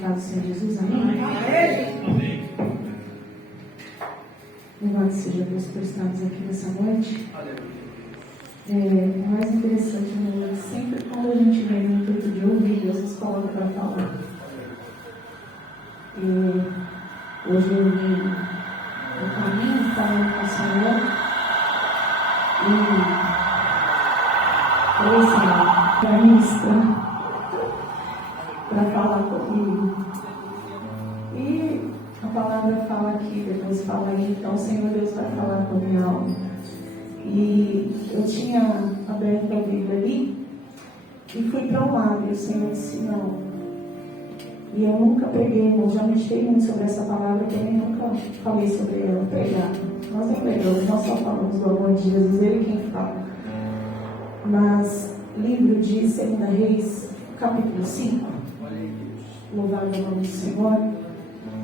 paz do Senhor Jesus, amém? Amém. Louvado seja Deus por estarmos aqui nessa noite. O mais interessante é sempre quando a gente vem no intuito de ouvir, Deus nos coloca para falar. Hoje eu vim no caminho falando com o Senhor e falei, Senhor, para falar comigo. E a palavra fala aqui, depois fala aí, então o Senhor Deus vai falar com a minha alma. E eu tinha aberto a Bíblia ali e fui para um lado, e o Senhor disse não. E eu nunca preguei, eu já meditei muito sobre essa palavra, também nunca falei sobre ela, pregar. Nós não pregamos, nós só falamos do amor de Jesus, Ele quem fala. Mas, livro de 2 Reis, capítulo 5, louvado o nome do Senhor.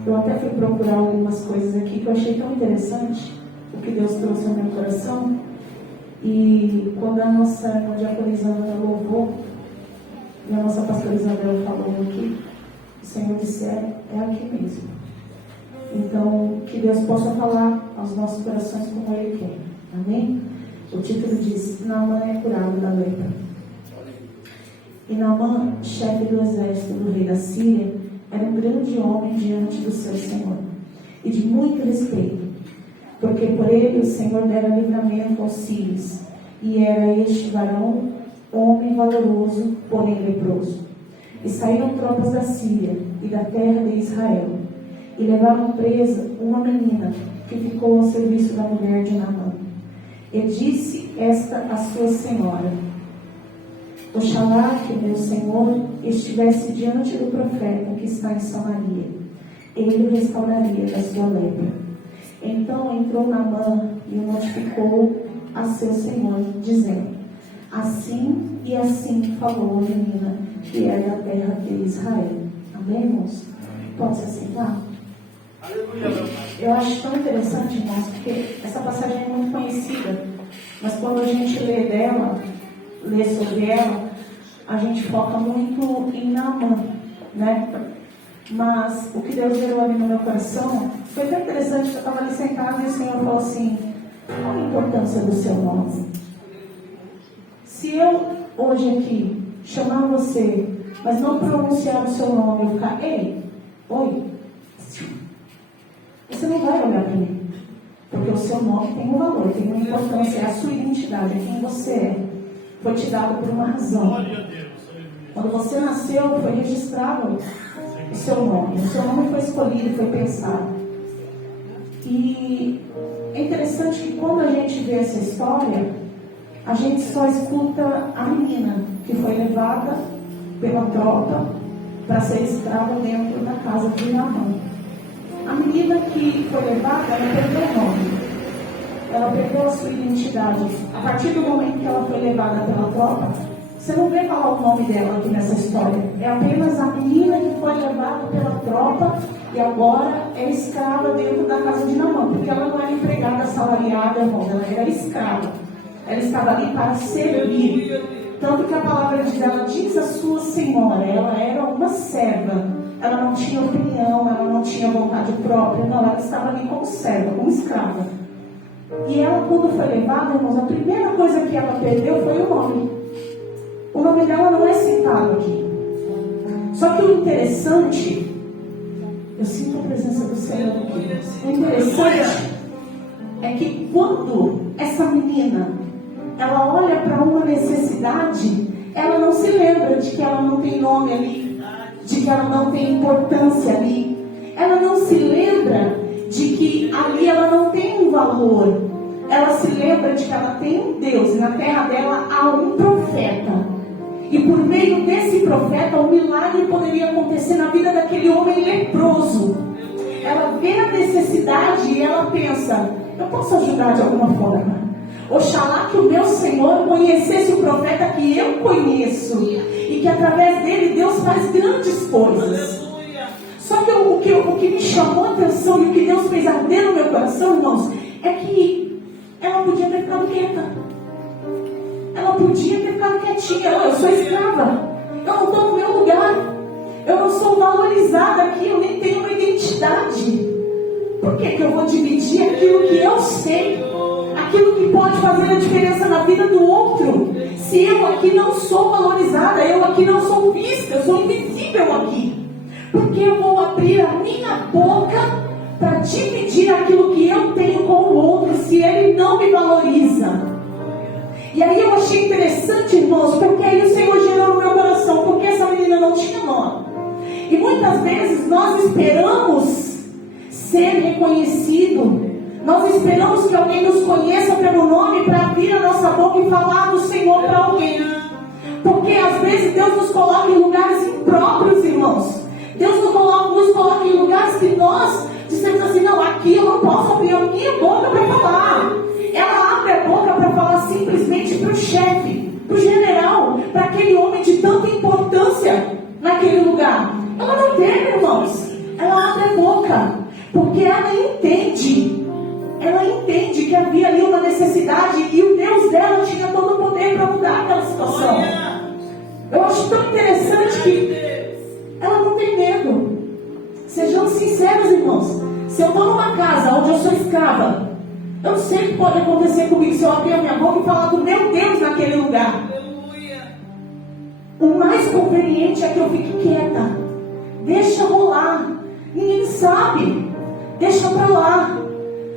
Eu até fui procurar algumas coisas aqui que eu achei tão interessante, o que Deus trouxe ao meu coração. E quando a nossa diaconisa Isabel louvou, e a nossa pastora Isabel falou aqui, o Senhor disse, é aqui mesmo. Então, que Deus possa falar aos nossos corações como Ele quer. Amém? O título diz, Naamã é curado da lepra. E Naamã, chefe do exército do rei da Síria, era um grande homem diante do seu Senhor, e de muito respeito, porque por ele o Senhor dera livramento aos sírios, e era este varão homem valoroso, porém leproso. E saíram tropas da Síria e da terra de Israel, e levaram presa uma menina que ficou ao serviço da mulher de Naamã. E disse esta a sua senhora, oxalá que o meu Senhor estivesse diante do profeta que está em Samaria, ele o restauraria da sua lepra. Então entrou Naamã e o notificou a seu Senhor, dizendo, assim e assim falou a menina que é da terra de Israel. Amém, irmãos? Pode se assentar? Eu acho tão interessante, irmãos, porque essa passagem é muito conhecida, mas quando a gente lê sobre ela, a gente foca muito em Naamã, né? Mas o que Deus gerou ali no meu coração foi tão interessante que eu estava ali sentada e o Senhor falou assim, qual a importância do seu nome? Se eu hoje aqui chamar você, mas não pronunciar o seu nome, eu ficar, ei, oi, você não vai olhar para mim, porque o seu nome tem um valor, tem uma importância, é a sua identidade, é quem você é. Foi te dado por uma razão. Quando você nasceu, foi registrado o seu nome foi escolhido, foi pensado. E é interessante que quando a gente vê essa história, a gente só escuta a menina que foi levada pela tropa para ser escrava dentro da casa de Naamã. A menina que foi levada, ela perdeu o nome, ela perdeu a sua identidade. A partir do momento que ela foi levada pela tropa, você não vê falar o nome dela aqui nessa história. É apenas a menina que foi levada pela tropa e agora é escrava dentro da casa de Naamã, porque ela não era empregada assalariada, irmão, ela era escrava. Ela estava ali para servir. Tanto que a palavra de Deus, ela diz a sua senhora, ela era uma serva. Ela não tinha opinião, ela não tinha vontade própria, não, ela estava ali como serva, como escrava. E ela, quando foi levada, irmãos, a primeira coisa que ela perdeu foi o nome. O nome dela não é citado aqui. Só que o interessante, eu sinto a presença do Senhor aqui. O interessante é que quando essa menina, ela olha para uma necessidade, ela não se lembra de que ela não tem nome ali, de que ela não tem importância ali. Ela não se lembra de que ali ela não tem um valor. Ela se lembra de que ela tem um Deus e na terra dela há um profeta. E por meio desse profeta, um milagre poderia acontecer na vida daquele homem leproso. Ela vê a necessidade e ela pensa, eu posso ajudar de alguma forma. Oxalá que o meu Senhor conhecesse o profeta que eu conheço. E que através dele Deus faz grandes coisas. Só que o que me chamou a atenção e o que Deus fez arder no meu coração, irmãos, é que ela podia ter ficado quieta. Ela podia ter ficado quietinha. Eu sou escrava. Eu não estou no meu lugar. Eu não sou valorizada. valorizada aqui, eu nem tenho uma identidade. Por que eu vou dividir aquilo que eu sei? Aquilo que pode fazer a diferença na vida do outro? Se eu aqui não sou valorizada, eu aqui não sou vista, eu sou invisível aqui. Por que eu vou abrir a minha boca para dividir aquilo que eu tenho com o outro, se ele não me valoriza? E aí eu achei interessante, irmãos, porque aí o Senhor gerou no meu coração, porque essa menina não tinha nome. E muitas vezes nós esperamos ser reconhecido, nós esperamos que alguém nos conheça pelo nome para abrir a nossa boca e falar do Senhor para alguém. Porque às vezes Deus nos coloca em lugares impróprios, irmãos. Deus nos coloca em lugares que nós dissemos assim: não, aqui eu não posso abrir a minha boca para falar. Ela abre a boca para falar simplesmente para o chefe, para o general, para aquele homem de tanta importância naquele lugar. Ela não teme, irmãos. Ela abre a boca porque ela entende que havia ali uma necessidade e o Deus dela tinha todo o poder para mudar aquela situação. Eu acho tão interessante que ela não tem medo. Sejamos sinceros, irmãos. Se eu estou numa casa onde eu sou escrava, eu não sei o que pode acontecer comigo se eu abrir a minha boca e falar do meu Deus naquele lugar. O mais conveniente é que eu fique quieta. Deixa rolar. Ninguém sabe. Deixa pra lá.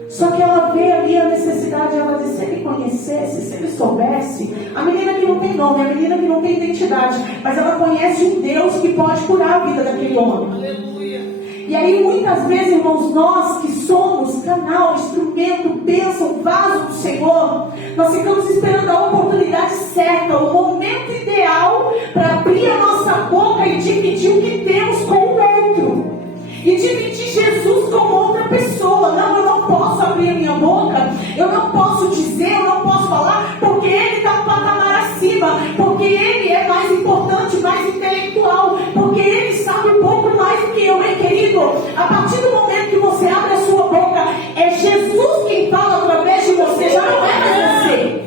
Só que ela vê ali a necessidade. Ela diz: se ele conhecesse, se ele soubesse. A menina que não tem nome, a menina que não tem identidade, mas ela conhece um Deus que pode curar a vida daquele homem. Aleluia. E aí muitas vezes, irmãos, nós que somos canal, instrumento, bênção, vaso do Senhor, nós ficamos esperando a oportunidade certa, o momento ideal para abrir a nossa boca e dividir o que temos com o outro. E dividir Jesus com outra pessoa. Não, eu não posso abrir a minha boca, eu não posso dizer, eu não posso falar, porque ele está um patamar acima, porque ele é mais importante, mais intelectual, porque ele sabe um pouco mais do que eu, hein, querido? A partir do momento que você abre a sua boca, é Jesus quem fala através de você, já não é mais você.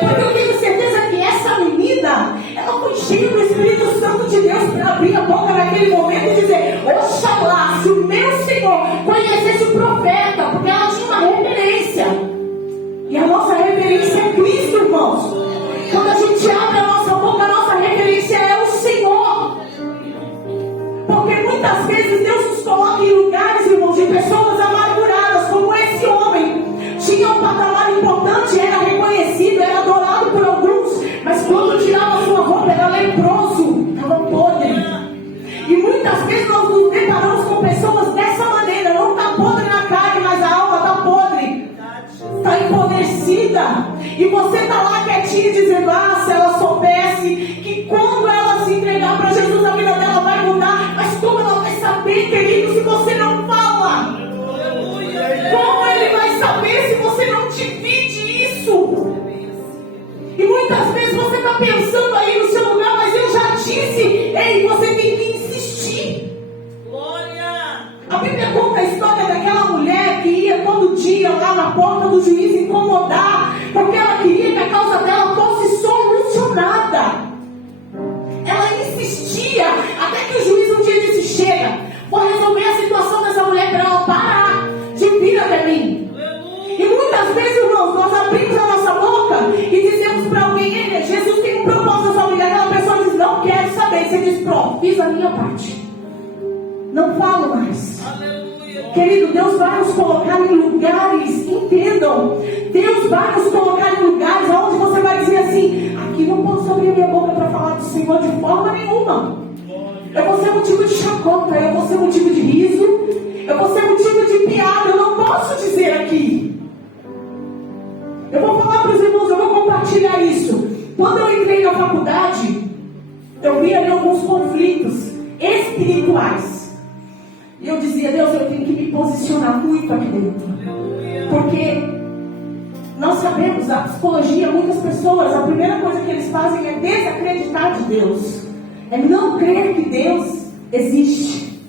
Porque eu tenho certeza que essa menina, ela foi cheia do Espírito Santo de Deus para abrir a boca naquele momento e dizer: oxalá, se o meu Senhor conhecesse o profeta, porque ela tinha uma referência. E a nossa referência é Cristo, irmãos. Quando a gente abre a nossa boca, a nossa referência é o Senhor. Porque muitas vezes Deus nos coloca em lugares, irmãos, de pessoas amarguradas, como esse homem. Tinha um patamar importante, era reconhecido, era adorado por alguns, mas quando tirava sua roupa era leproso, estava podre. E muitas vezes nós nos deparamos com pessoas dessa maneira: não está podre na carne, mas a alma está podre, está empobrecida. E você está lá quietinho dizendo: ah, se ela soubesse que quando ela se entregar para Jesus a vida dela vai mudar. Mas como ela vai saber, querido, se você não fala? Como ele vai saber se você não divide isso? E muitas vezes você está pensando aí no seu lugar, mas eu já disse: ei, você tem que insistir. Glória! A Bíblia conta a história daquela mulher que ia todo dia lá na porta do juiz incomodar, porque ela queria que a causa dela fosse solucionada. Ela insistia, até que o juiz um dia disse: chega, vou resolver a situação dessa mulher para ela parar de vir até mim. E muitas vezes, irmãos, nós abrimos a nossa boca e dizemos para alguém: Jesus tem um propósito na sua vida. Aquela pessoa diz: não quero saber. Você diz: pronto, fiz a minha parte, não falo mais. Aleluia. Querido, Deus vai nos colocar em lugares, entendam, Deus vai nos colocar em lugares onde você vai dizer assim: aqui não posso abrir minha boca para falar do Senhor de forma nenhuma. Eu vou ser motivo de chacota, eu vou ser motivo de riso, eu vou ser motivo de piada. Eu não posso dizer aqui. Eu vou falar para os irmãos, eu vou compartilhar isso. Quando eu entrei na faculdade, eu vi ali alguns conflitos espirituais. E eu dizia: Deus, eu tenho que me posicionar muito aqui dentro. Porque nós sabemos, a psicologia, muitas pessoas, a primeira coisa que eles fazem é desacreditar de Deus. É não crer que Deus existe.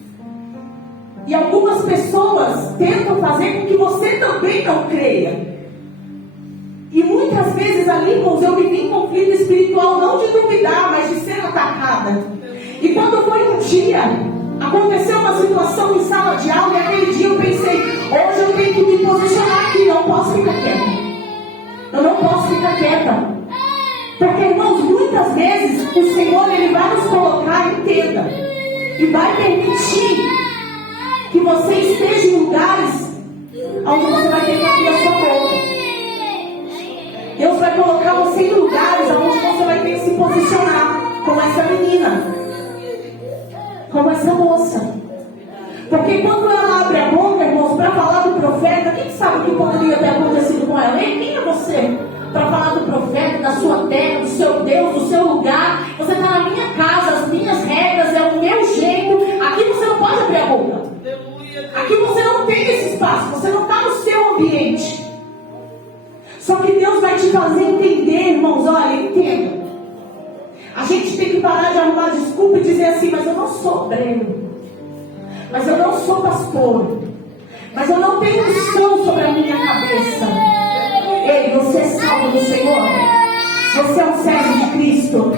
E algumas pessoas tentam fazer com que você também não creia. E muitas vezes ali, irmãos, eu vivi em conflito espiritual, não de duvidar, mas de ser atacada. E quando foi um dia Aconteceu uma situação em sala de aula e aquele dia eu pensei, hoje eu tenho que me posicionar aqui, não posso ficar quieta. Eu não posso ficar quieta. Porque, irmãos, muitas vezes o Senhor ele vai nos colocar, entenda, e vai permitir que você esteja em lugares onde você vai ter que abrir a sua boca. Deus vai colocar você em lugares onde você vai ter que se posicionar, como essa menina, como essa moça. Porque quando ela abre a boca, irmãos, para falar do profeta, quem sabe o que poderia ter acontecido com ela? Ei, quem é você para falar do profeta, da sua terra, do seu Deus, do seu lugar? Você está na minha casa, as minhas regras, é o meu jeito. Aqui você não pode abrir a boca. Aqui você não tem esse espaço, você não está no seu ambiente. Só que Deus vai te fazer entender, irmãos, olha, entenda. A gente tem que parar de arrumar desculpa e dizer assim, mas eu não sou obreiro. Mas eu não sou pastor. Mas eu não tenho unção sobre a minha cabeça. Ei, você é salvo do Senhor. Você é um servo de Cristo.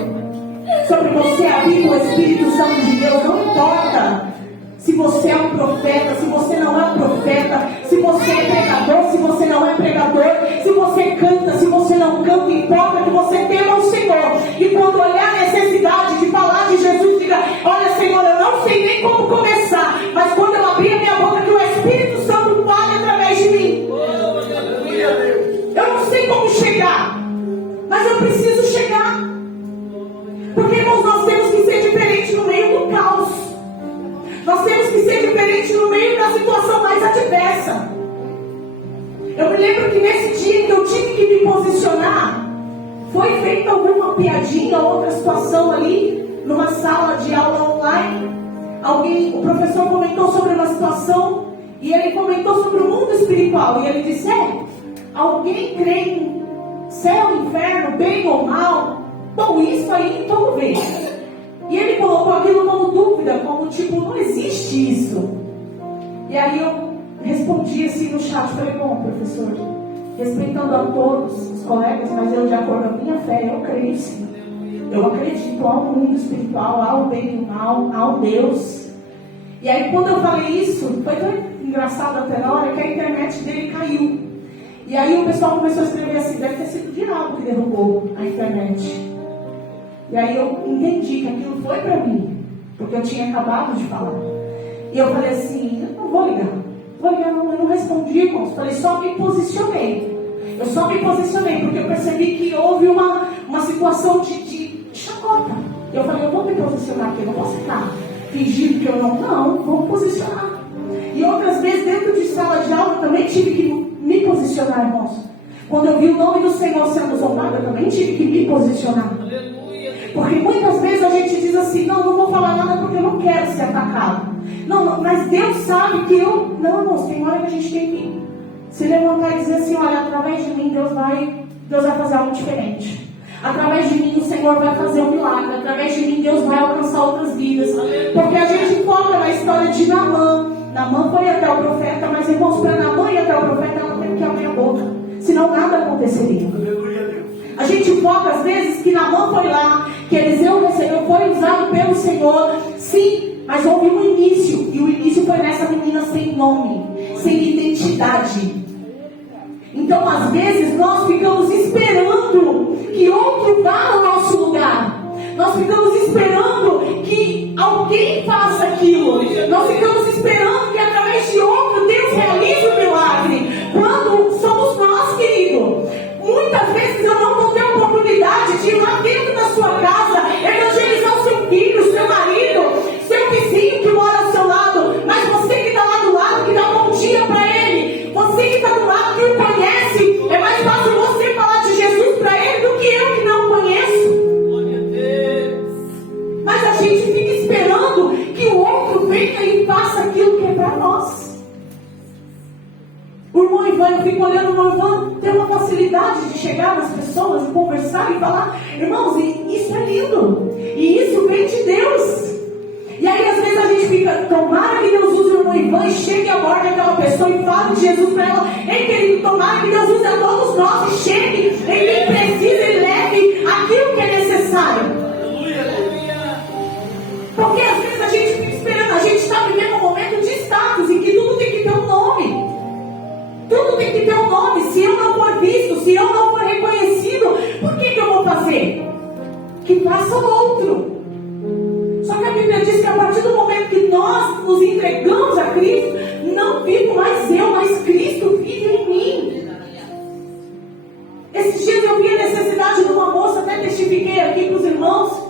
Sobre você habita o Espírito Santo de Deus. Não importa se você é um profeta, se você não é um profeta, se você é pregador, se você não é pregador, se você canta, se você não canta, importa que você tema o Senhor. E quando olhar a necessidade de falar de Jesus, diga, olha Senhor, eu não sei nem como começar, mas quando eu abrir a minha boca, que o Espírito Santo fale através de mim. Eu não sei como chegar, mas eu preciso chegar. Porque, irmãos, nós temos que ser diferentes no meio do caos. Nós temos que ser diferentes no meio da situação mais adversa. Eu me lembro que nesse dia que eu tive que me posicionar, foi feita alguma piadinha, outra situação ali, numa sala de aula online. O professor comentou sobre uma situação, e ele comentou sobre o mundo espiritual. E ele disse, alguém crê em céu, inferno, bem ou mal? Bom, isso aí todo vez. E ele colocou aquilo como dúvida, como tipo, não existe isso. E aí eu respondi assim no chat, falei, bom, professor, respeitando a todos os colegas, mas eu, de acordo com a minha fé, eu creio sim. Eu acredito ao mundo espiritual, ao bem e ao mal, ao Deus. E aí quando eu falei isso, foi tão engraçado até na hora que a internet dele caiu. E aí o pessoal começou a escrever assim, deve ter sido o diabo que derrubou a internet. E aí eu entendi que aquilo foi para mim, porque eu tinha acabado de falar. E eu falei assim, eu não vou ligar. Não, eu não respondi, irmãos. Falei, só me posicionei. Eu só me posicionei, porque eu percebi que houve uma situação de chacota. Eu falei, eu vou me posicionar aqui, eu não posso ficar fingindo que eu não, vou posicionar. E outras vezes, dentro de sala de aula, eu também tive que me posicionar, irmãos. Quando eu vi o nome do Senhor sendo zombado, eu também tive que me posicionar. Porque muitas vezes a gente diz assim, não vou falar nada porque eu não quero ser atacado. Não, mas Deus sabe que eu... Não, irmãos, tem hora que a gente tem que se levantar e dizer assim, olha, através de mim Deus vai fazer algo diferente. Através de mim o Senhor vai fazer um milagre. Através de mim Deus vai alcançar outras vidas. Porque a gente foca na história de Naamã. Naamã foi até o profeta, mas irmãos, para Naamã ir até o profeta, ela teve que abrir a boca. Senão nada aconteceria. A gente foca às vezes que Naamã foi lá, que Eliseu recebeu, foi usado pelo Senhor. Sim, mas houve um início. E o início foi nessa menina sem nome, sem identidade. Então às vezes nós ficamos esperando que outro vá no nosso lugar. Nós ficamos esperando que alguém faça aquilo. Nós ficamos esperando que através de outro Deus realize o milagre. Quando somos nós, querido. Muitas vezes eu não vou ter a oportunidade de ir lá dentro da sua casa, evangelizar o seu filho, o seu marido, seu vizinho que mora ao seu lado. Mas você que está lá do lado, que dá um bom dia para ele, você que está do lado, que o conhece, é mais fácil você falar de Jesus para ele do que eu que não conheço. Mas a gente fica esperando que o outro venha e faça aquilo que é para nós. O irmão Ivan, eu fico olhando o irmão Ivan, tem uma facilidade de chegar nas pessoas, conversar e falar. Irmãos, isso é lindo. E isso vem de Deus. E aí às vezes a gente fica, tomara que Deus use o irmão Ivan e chegue a bordo daquela pessoa e fale de Jesus para ela. Ei, querido, tomara que Deus use a todos nós e chegue em quem precisa e leve aquilo que é necessário. Porque às vezes a gente fica esperando, a gente nome, se eu não for visto, se eu não for reconhecido, por que eu vou fazer? Que faça outro. Só que a Bíblia diz que a partir do momento que nós nos entregamos a Cristo, não vivo mais eu, mas Cristo vive em mim. Esses dias eu vi a necessidade de uma moça, até testifiquei aqui para os irmãos.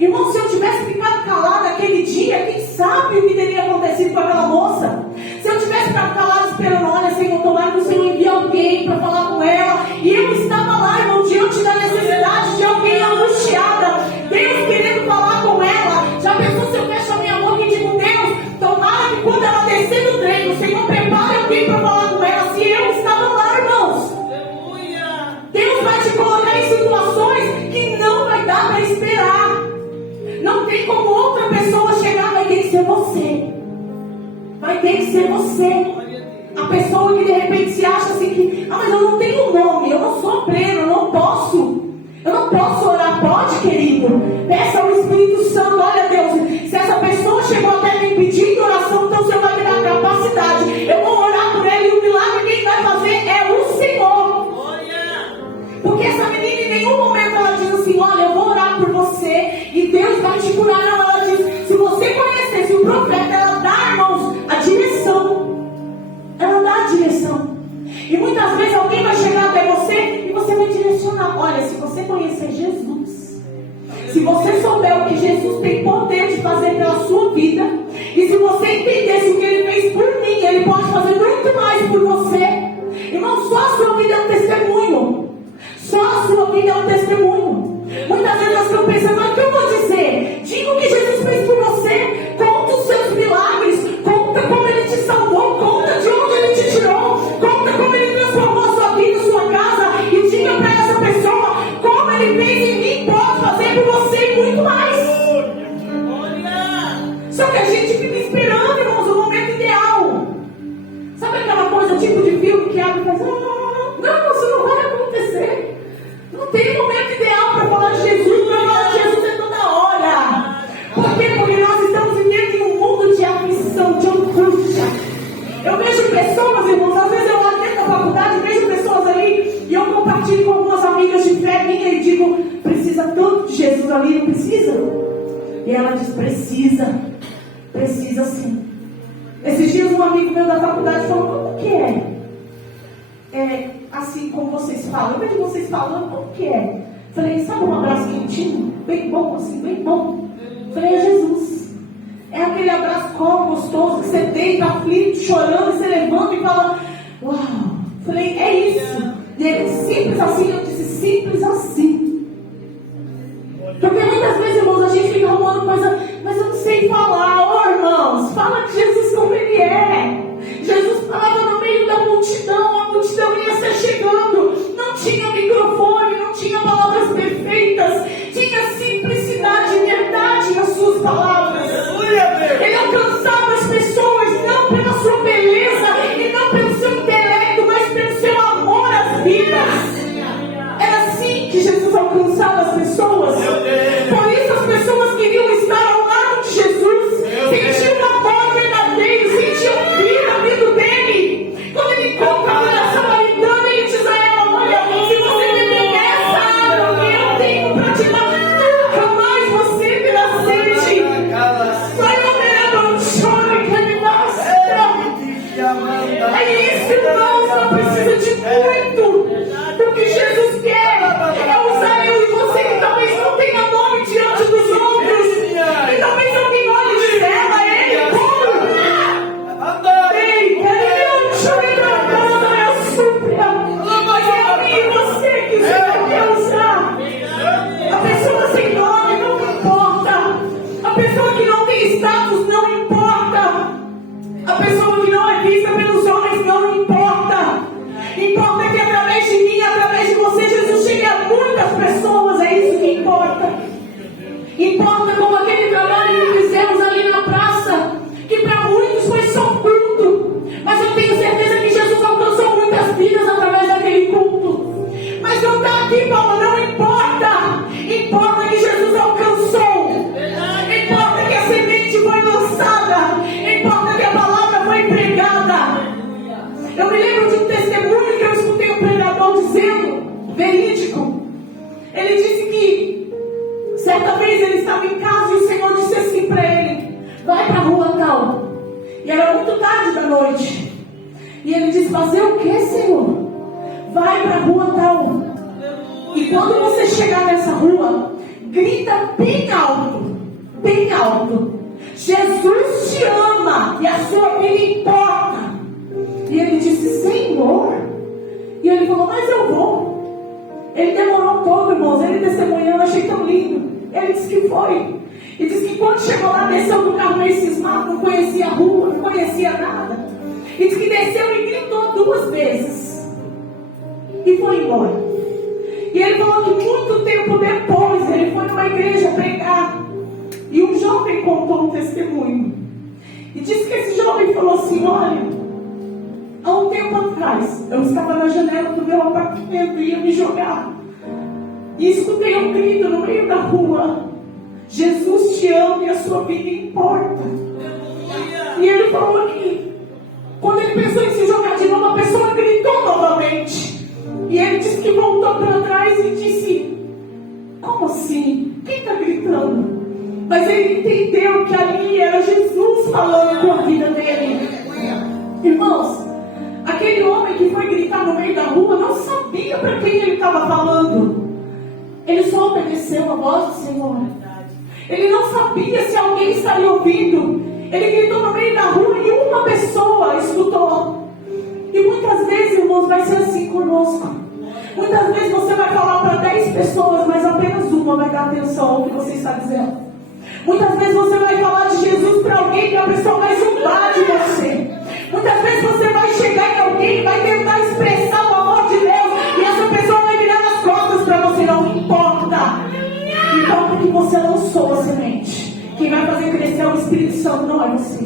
Irmão, se eu tivesse ficado calada aquele dia, quem sabe o que teria acontecido com aquela moça? Se eu tivesse ficado calada esperando, olha, Senhor, estou lá que o Senhor envia alguém para falar com ela, e eu estava lá, irmão, diante da necessidade de alguém angustiada, Deus querendo falar com ela. Já pensou se eu fecho a minha boca e digo, Deus, tomara que quando ela descer do trem, o Senhor prepare alguém para falar com ela, se eu estava lá, irmãos? Deus vai te colocar em situações que não vai dar para esperar. Não tem como outra pessoa chegar, vai ter que ser você. Vai ter que ser você. A pessoa que de repente se acha assim que, mas eu não tenho nome, eu não sou pleno, eu não posso. Eu não posso orar. Pode, querido. Peça ao Espírito Santo, olha Deus, se essa pessoa chegou até me pedir oração, então o Senhor vai me dar capacidade. Eu vou orar por ela e o milagre quem vai fazer é o Senhor. Porque essa menina em nenhum momento ela diz assim, olha, eu vou orar por você e Deus vai te curar. Não, ela diz, se você conhecesse o profeta, ela dá, irmãos, a direção. Ela dá a direção. E muitas vezes alguém vai chegar até você e você vai direcionar. Olha, se você conhecer Jesus, se você souber o que Jesus tem poder de fazer pela sua vida, e se você entendesse o que Ele fez por mim, Ele pode fazer muito mais por você. Irmão, só a sua vida é um testemunho. Só a sua vida é um testemunho. Muitas vezes nós estamos pensando, mas o que eu vou dizer? Diga o que Jesus fez por você. Conta os seus milagres. Conta como Ele te salvou. Conta de onde Ele te tirou. Conta como Ele transformou a sua vida, a sua casa. E diga para essa pessoa como Ele fez em mim, pode fazer por você e muito mais. Só que a gente fica esperando, irmãos, o momento ideal. Sabe aquela coisa, tipo de filme que abre e faz, não, isso não vai acontecer. Não tem momento ideal para falar de Jesus. Para falar de Jesus é toda hora. Por quê? Porque nós estamos vivendo em um mundo de aflição, de angústia. Eu vejo pessoas, irmãos, às vezes eu lá dentro da faculdade, vejo pessoas ali, e eu compartilho com algumas amigas de fé minha e digo, precisa tanto de Jesus ali, não precisa? E ela diz, precisa. Precisa sim. Esses dias um amigo meu da faculdade falou, como que é assim como vocês falam? Eu vejo vocês falando, como que é? Falei, sabe um abraço quentinho? Bem bom, assim, bem bom. Falei, é Jesus. É aquele abraço gostoso que você deita aflito, chorando, e você levanta e fala, uau. Falei, é isso. E ele, simples assim, eu disse, simples assim. Porque muitas vezes, irmãos, a gente fica arrumando coisa, mas eu não sei falar. Ô, irmãos, fala de Jesus como Ele é. Jesus falava no meio da multidão, a multidão ia se chegando, não tinha microfone, não tinha palavras perfeitas, tinha simplicidade e verdade nas suas palavras. Ele alcançava as pessoas não pela sua beleza e não pelo seu intelecto, mas pelo seu amor às vidas. Era assim que Jesus alcançava as pessoas. Por isso as pessoas queriam estar ao lado de Jesus, sentiam um amor verdadeiro, sentiam vida dentro dele. Quando ele conta a mulher samaritana, ele diz a ela, olha, se você beber dessa água que eu tenho para te dar, nunca mais você terá sede. Vai não chore, que ele nasce. É isso, irmãos, não precisa de muito. O que Jesus quer é usar eu e você que talvez não tenha nome diante dos outros. E talvez alguém olhe e serva ele como? Ei, querido, chore na casa, é a súplica. Mas é a mim e você que o Senhor quer usar. A pessoa sem nome não importa. A pessoa que não tem status não importa. A pessoa que não é vista pelos homens não importa. Importa que através de mim, através de você, Jesus chegue a muitas pessoas. É isso que importa. Importa como aquele trabalho que fizemos ali na praça, que para muitos foi só um culto, mas eu tenho certeza que Jesus alcançou muitas vidas através daquele culto. Mas não está aqui, Paulo, não importa. Importa que Jesus alcançou. Importa que a semente foi lançada. Importa que a palavra foi pregada. Eu E era muito tarde da noite. E ele disse: fazer o que, Senhor? Vai para a rua tal. E quando você chegar nessa rua, grita bem alto. Bem alto. Jesus te ama e a sua vida importa. E ele disse: Senhor. E ele falou: mas eu vou. Ele demorou um pouco, irmãos. Ele testemunhando, achei tão lindo. Ele disse que foi. E disse que quando chegou lá, desceu do carro meio cismado, não conhecia a rua, não conhecia nada. E disse que desceu e gritou 2 vezes. E foi embora. E ele falou que muito tempo depois, ele foi numa igreja pregar. E um jovem contou um testemunho. E disse que esse jovem falou assim: olha, há um tempo atrás, eu estava na janela do meu apartamento e ia me jogar. E escutei um grito no meio da rua: Jesus te ama e a sua vida importa. E ele falou que quando ele pensou em se jogar de novo, a pessoa gritou novamente. E ele disse que voltou para trás e disse: como assim? Quem está gritando? Mas ele entendeu que ali era Jesus falando com a vida dele. Irmãos, aquele homem que foi gritar no meio da rua não sabia para quem ele estava falando. Ele só obedeceu a voz do Senhor. Ele não sabia se alguém estaria ouvindo. Ele gritou no meio da rua e uma pessoa escutou. E muitas vezes, irmãos, vai ser assim conosco. Muitas vezes você vai falar para 10 pessoas, mas apenas uma vai dar atenção ao que você está dizendo. Muitas vezes você vai falar de Jesus para alguém e a pessoa vai zombar de você. Muitas vezes você vai chegar em alguém e vai tentar expressar o amor de Deus e essa pessoa vai virar as costas para você. Não importa. Importa que você lançou a semente. Quem vai fazer crescer é o Espírito Santo, não é você.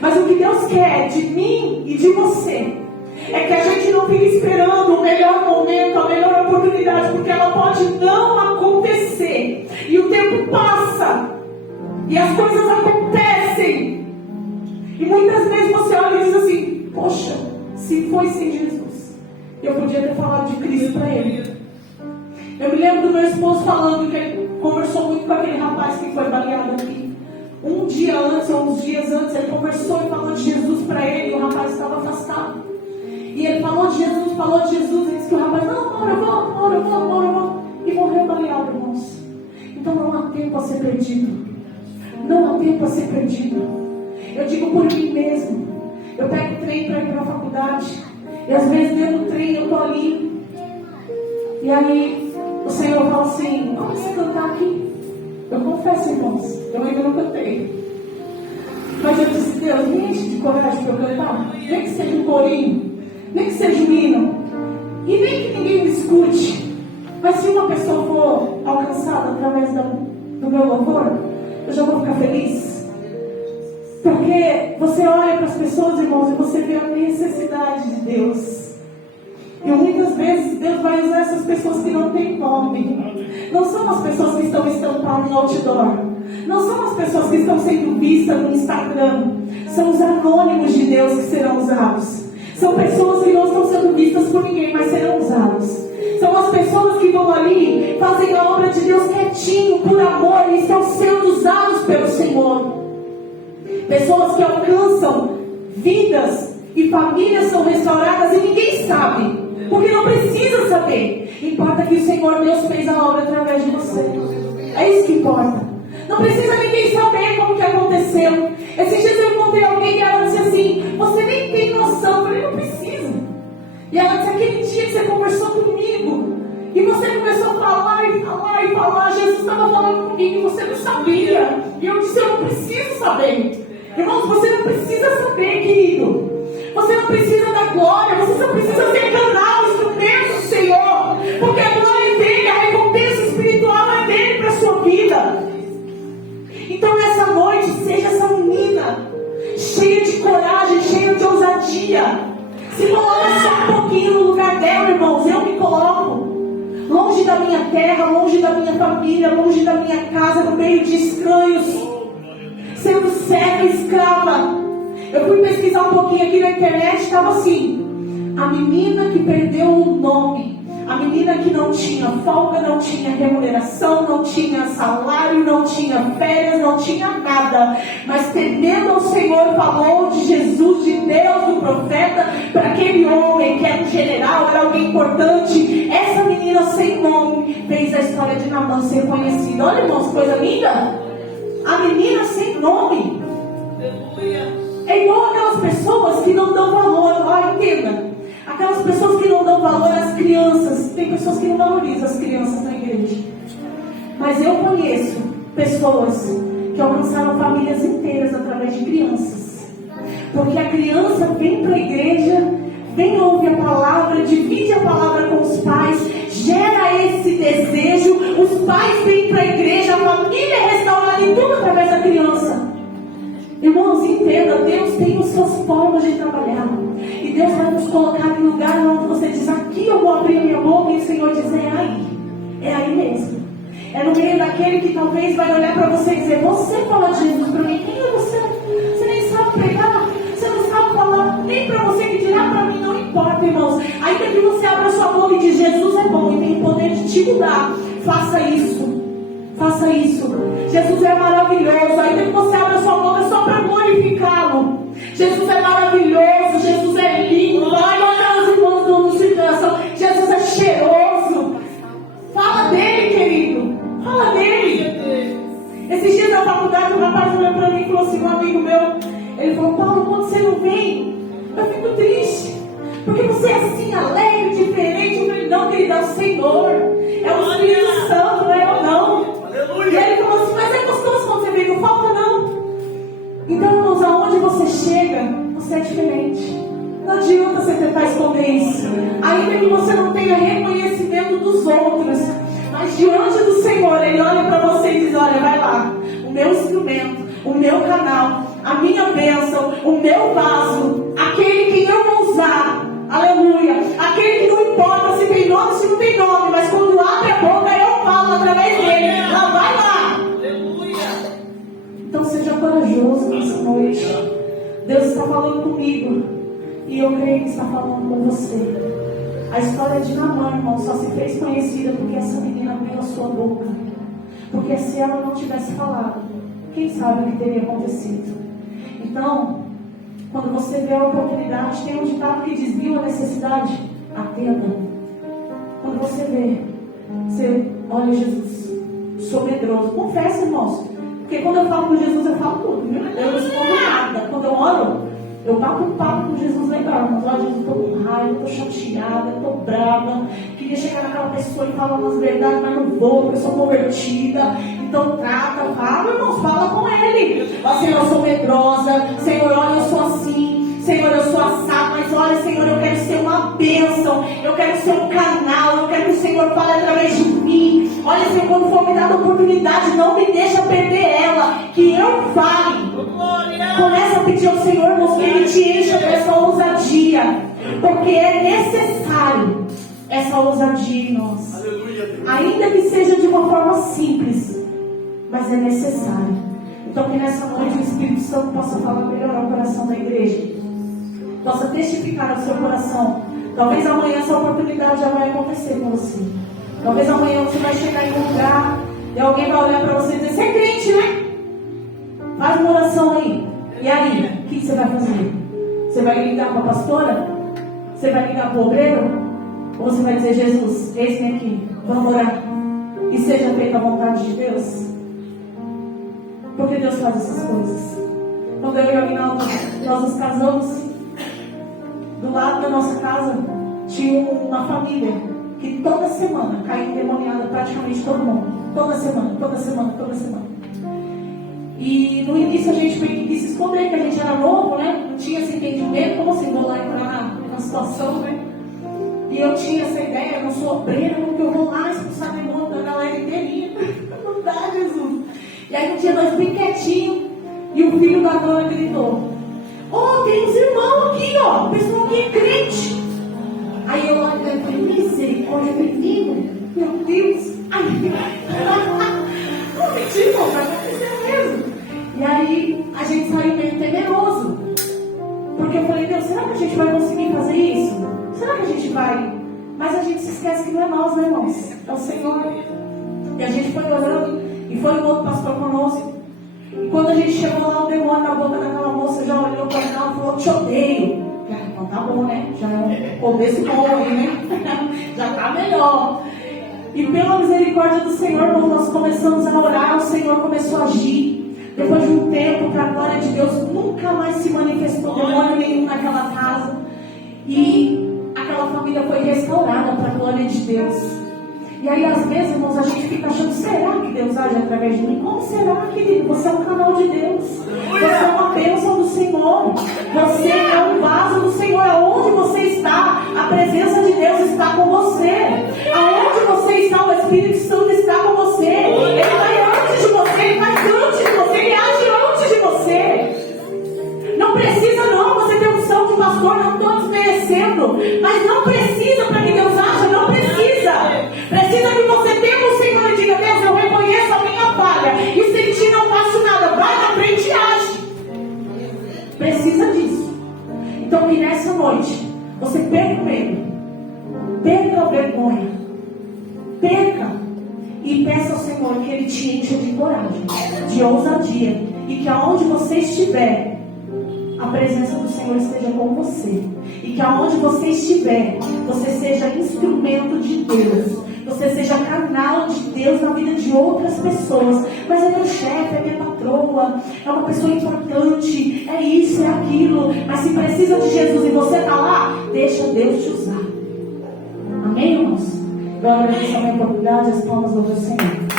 Mas o que Deus quer de mim e de você é que a gente não fique esperando o melhor momento, a melhor oportunidade, porque ela pode não acontecer. E o tempo passa. E as coisas acontecem. E muitas vezes você olha e diz assim: poxa, se foi sem Jesus, eu podia ter falado de Cristo para ele. Eu me lembro do meu esposo falando que ele conversou muito com aquele rapaz que foi baleado aqui. Um dia antes, ou uns dias antes, ele conversou e falou de Jesus para ele, e o rapaz estava afastado. E ele falou de Jesus, e disse que o rapaz: não, eu vou. E morreu baleado, irmãos. Então não há tempo a ser perdido. Não há tempo a ser perdido. Eu digo por mim mesmo. Eu pego o trem para ir para a faculdade. E às vezes dentro do trem eu estou ali. E aí o Senhor fala assim: comece a cantar aqui. Eu confesso, irmãos, eu ainda não cantei. Mas eu disse: Deus, me enche de coragem para eu cantar. Nem que seja um corinho, nem que seja um hino, e nem que ninguém me escute. Mas se uma pessoa for alcançada através do meu louvor, eu já vou ficar feliz. Porque você olha para as pessoas, irmãos, e você vê a necessidade de Deus. E muitas vezes Deus vai usar essas pessoas que não têm nome. Não são as pessoas que estão estampadas no outdoor. Não são as pessoas que estão sendo vistas no Instagram. São os anônimos de Deus que serão usados. São pessoas que não estão sendo vistas por ninguém, mas serão usadas. São as pessoas que vão ali, fazem a obra de Deus quietinho, por amor, e estão sendo usados pelo Senhor. Pessoas que alcançam vidas e famílias são restauradas e ninguém sabe, porque não precisa saber. Importa que o Senhor Deus fez a obra através de você. É isso que importa. Não precisa ninguém saber como que aconteceu. Esses dias eu encontrei alguém e ela disse assim: você nem tem noção. Eu falei: não precisa. E ela disse: aquele dia que você conversou comigo e você começou a falar, Jesus estava falando comigo e você não sabia. E eu disse: eu não preciso saber. Irmãos, você não precisa saber, querido. Você não precisa da glória. Você só precisa ser canal, instrumento do Senhor. Porque a glória é dele, a recompensa espiritual é dele para a sua vida. Então nessa noite, seja essa menina cheia de coragem, cheia de ousadia. Se coloca só um pouquinho no lugar dela, irmãos. Eu me coloco longe da minha terra, longe da minha família, longe da minha casa, no meio de estranhos, sendo cega, escrava. Eu fui pesquisar um pouquinho aqui na internet, estava assim: a menina que perdeu o nome, A menina que não tinha folga, não tinha remuneração, não tinha salário, não tinha férias, não tinha nada. Mas temendo ao Senhor, falou de Jesus, de Deus, do profeta, para aquele homem que era um general, era alguém importante. Essa menina sem nome fez a história de Naamã ser conhecida. Olha, irmãos, coisa linda. A menina sem nome. É igual aquelas pessoas que não dão valor. Olha, entenda. Aquelas pessoas que não dão valor às crianças. Tem pessoas que não valorizam as crianças na igreja. Mas eu conheço pessoas que alcançaram famílias inteiras através de crianças. Porque a criança vem para a igreja, vem ouvir a palavra, divide a palavra com os pais, gera esse desejo. Os pais vêm para a igreja, a família é restaurada e tudo através da criança. Irmãos, entenda, Deus tem as suas formas de trabalhar. E Deus vai nos colocar em lugar onde você diz, aqui eu vou abrir a minha boca, e o Senhor diz, é aí mesmo. É no meio daquele que talvez vai olhar para você e dizer, você fala de Jesus para mim, quem é você? Você nem sabe pregar, você não sabe falar, nem para você que dirá para mim, não importa, irmãos. Ainda que você abra sua boca e diz, Jesus é bom e tem o poder de te mudar, faça isso. Faça isso. Jesus é maravilhoso. Ainda que você abra sua boca só para glorificá-lo. Jesus é maravilhoso. Jesus é lindo. Vai olhar os irmãos do circulação. Jesus é cheiroso. Fala dele, querido. Fala dele. Esses dias na faculdade, um rapaz olhou para mim e falou assim, um amigo meu, ele falou, Paulo, quando você não vem, eu fico triste. Porque você é assim, alegre, diferente. Eu falei, não, querido, é o Senhor. É o Espírito Santo, não é eu não. E ele falou assim, mas é gostoso quando você vem, não falta não. Então, irmãos, aonde você chega, você é diferente. Não adianta você tentar esconder isso. Ainda que você não tenha reconhecimento dos outros, mas diante do Senhor, Ele olha para você e diz, olha, vai lá, o meu instrumento, o meu canal, a minha bênção, o meu vaso, aquele que eu vou usar, aleluia, aquele que não importa se tem nome, se não tem nome, mas quando abre a boca, eu falo através dele. Lá vai lá. Aleluia. Então seja corajoso nessa noite. Deus está falando comigo. E eu creio que está falando com você. A história de Naamã, irmão, só se fez conhecida porque essa menina abriu a sua boca. Porque se ela não tivesse falado, quem sabe o que teria acontecido. Então, quando você vê a oportunidade, tem um ditado que diz, viu a necessidade? Atenda. Quando você vê, você olha Jesus, sou medroso. Confessa, irmãos. Porque quando eu falo com Jesus, eu falo tudo, viu? Eu não escondo nada. Quando eu oro, eu bato um papo com Jesus legal. Mas olha, Jesus, estou com raiva, estou chateada, estou brava. Queria chegar naquela pessoa e falar umas verdades, mas não vou, porque eu sou convertida. Então trata, fala, irmãos, fala com ele. Ó, Senhor, eu sou medrosa. Senhor, olha, eu sou assim. Senhor, eu sou assado, mas olha, Senhor, eu quero ser uma bênção, eu quero ser um canal, eu quero que o Senhor fale através de mim. Olha, Senhor, quando for me dada a oportunidade, não me deixa perder ela, que eu fale. Começa a pedir ao Senhor, irmãos, que Ele te encha dessa ousadia, porque é necessário essa ousadia em nós. Ainda que seja de uma forma simples, mas é necessário. Então que nessa noite o Espírito Santo possa falar melhor ao coração da igreja, possa testificar ao seu coração. Talvez amanhã essa oportunidade já vai acontecer com você. Talvez amanhã você vai chegar em um lugar e alguém vai olhar para você e dizer, você é crente, né? Faz uma oração aí. E aí, o que você vai fazer? Você vai ligar para a pastora? Você vai ligar para o obreiro? Ou você vai dizer, Jesus, eis-me aqui, vamos orar e seja feita a vontade de Deus? Porque Deus faz essas coisas. Quando eu e a Aguinaldo, nós nos casamos, do lado da nossa casa tinha uma família que toda semana caía endemoniada, praticamente todo mundo. Toda semana. E no início a gente quis se esconder, porque a gente era novo, né? Não tinha esse entendimento, como assim, vou lá entrar na situação, né? E eu tinha essa ideia, eu não sou obreira, porque eu vou lá expulsar demônio da galera inteirinha. Não dá, Jesus. E aí um dia nós bem quietinhos, e o filho da dona gritou, tem uns irmãos aqui, ó, o pessoal aqui é crente. Aí eu olhei e falei, misericórdia, menino, meu Deus. Não mentira, irmão, vai acontecer mesmo. E aí a gente saiu meio temeroso, porque eu falei, Deus, será que a gente vai conseguir fazer isso? Será que a gente vai Mas a gente se esquece que não é nós, né, irmãos? É o Senhor. E a gente foi orando, e foi um outro pastor conosco. E quando a gente chegou lá, o demônio na boca daquela moça já olhou para ela e falou: te odeio. Então tá bom, né? Já é um começo bom aí, né? Já tá melhor. E pela misericórdia do Senhor, irmão, nós começamos a orar, o Senhor começou a agir. Depois de um tempo, para a glória de Deus, nunca mais se manifestou demônio nenhum naquela casa. E aquela família foi restaurada para a glória de Deus. E aí, às vezes, irmãos, a gente fica achando: será que Deus age através de mim? Como será, querido? Você é um canal de Deus. Você é uma bênção do Senhor. Você é um vaso do Senhor. Aonde você está, a presença de Deus está com você. Aonde você está, o Espírito Santo está com você. Ele vai antes de você, ele faz antes de você, ele age antes de você. Não precisa não, você tem unção de pastor, não estou desmerecendo. Mas não precisa para que Deus haja, não precisa. Precisa que você tenha o Senhor e diga: Deus, eu reconheço a minha falha. E sem ti não faço nada. Vai na frente e age. Precisa disso. Então que nessa noite você perca o medo, perca a vergonha, perca e peça ao Senhor que Ele te encha de coragem, de ousadia, e que aonde você estiver, a presença do Senhor esteja com você. E que aonde você estiver, você seja instrumento de Deus. Você seja canal de Deus na vida de outras pessoas. Mas é meu chefe, é minha patroa, é uma pessoa importante, é isso, é aquilo. Mas se precisa de Jesus e você está lá, deixa Deus te usar. Amém, irmãos? Eu agradeço a minha oportunidade, as palmas do Senhor.